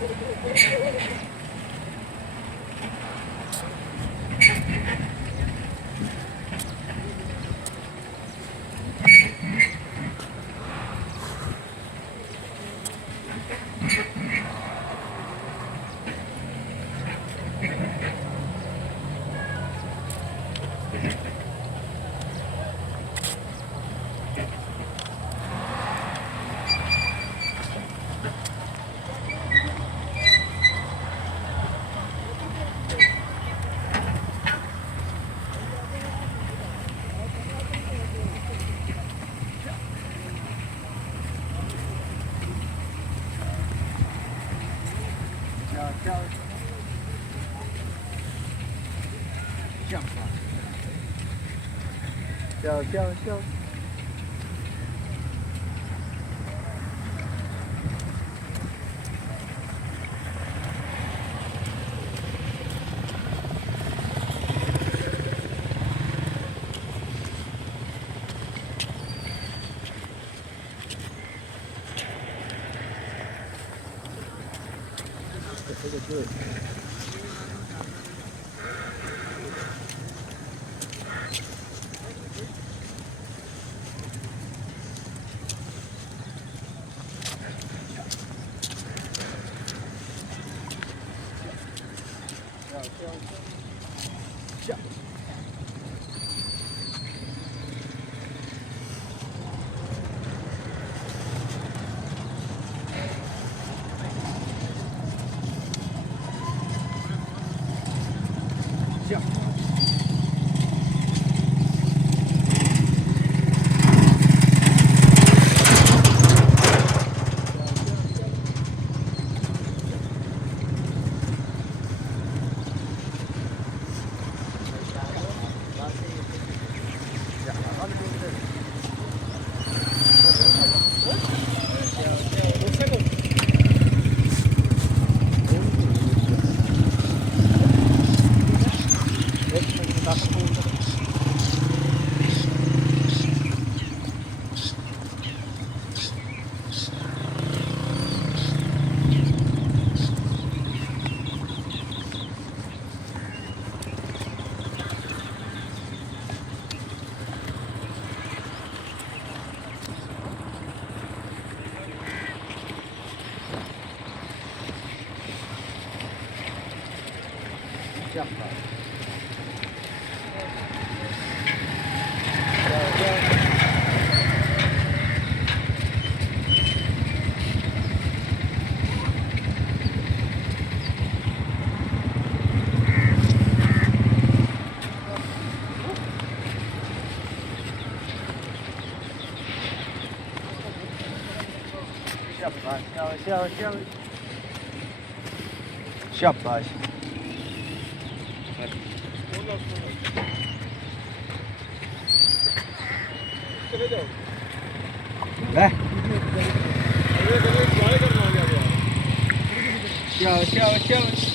Go. Good. Şabaş. Ne? Yavaş. Yavaş.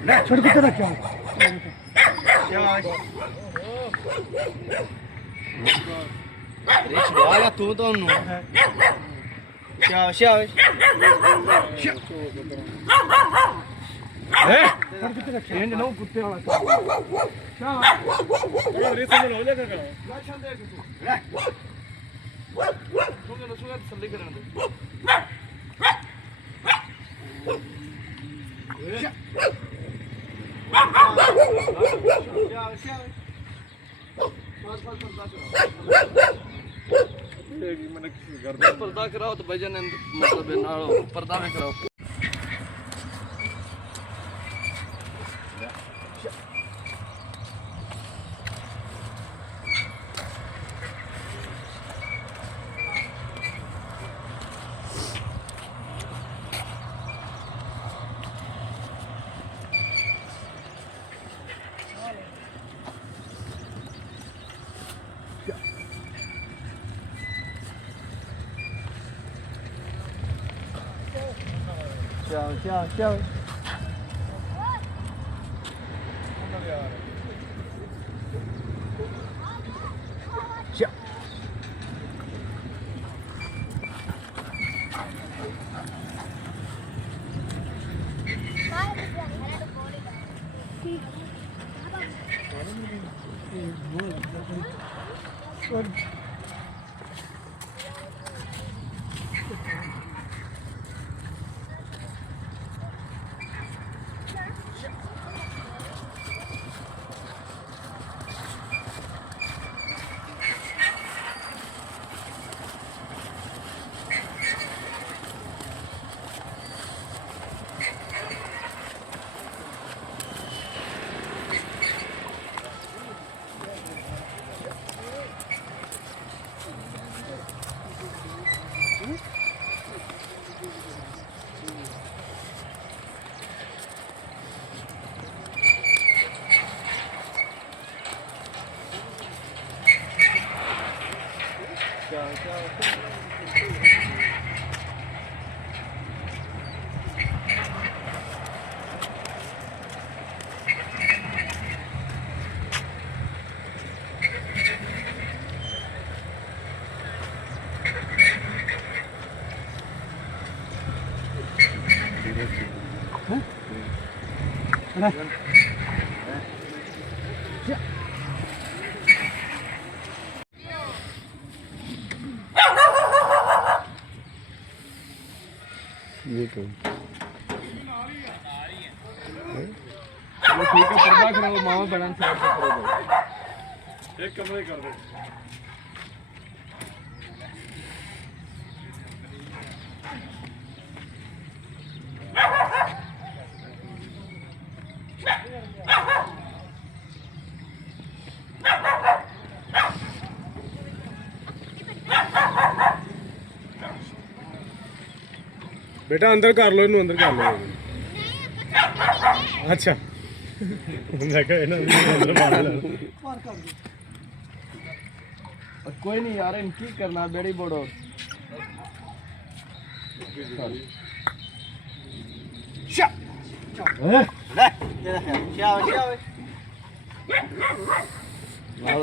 ਛੋੜ ਕਿੱਥੇ ਰੱਖਿਆ rich ਬਾਲਾ ਤੂੰ ਤਾਂ ਉਹਨੂੰ ਸ਼ਾਬਾਸ਼ ਛੋੜ ਕਿੱਥੇ ਰੱਖਿਆ ਇਹ ਨਾ ਕੁੱਤੇ ਵਾਲਾ ਸ਼ਾਬਾਸ਼ ਰਿਚ ਨੂੰ ਲਾਉ ਲੈ ਕਰ ਲਾਸ਼ਨ ਦੇ ਤੂੰ ਲੈ ਸੁਣ ਥੱਲੇ ਕਰਨ ਦੇ पर्दा कराओ तो भाईजान मतलब नालो पर्दा में कराओ Chào. ये तो चलो ठीक है पर्दा कराओ मामा बहन साइड से करो एक कमरे कर दो बेटा अंदर कर लो इन्हों अंदर कर लो अच्छा मैं कहा इन्हों अंदर मार लो कोई नहीं यार इनकी करना बेड़ी बोड़ो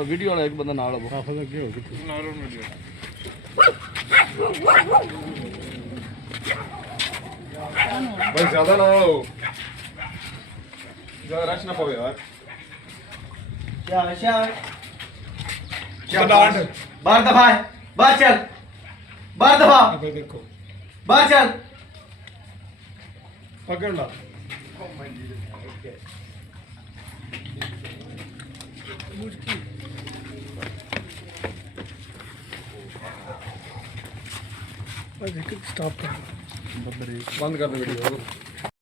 वीडियो वाला एक बंदा नाल लगे हो भाई ज्यादा ना हो ज्यादा रश ना पाओ यार बाहर दफा है बाहर चल बाहर दफा देखो बाहर चल पकड़ ला स्टॉप कर बंद कर दो वीडियो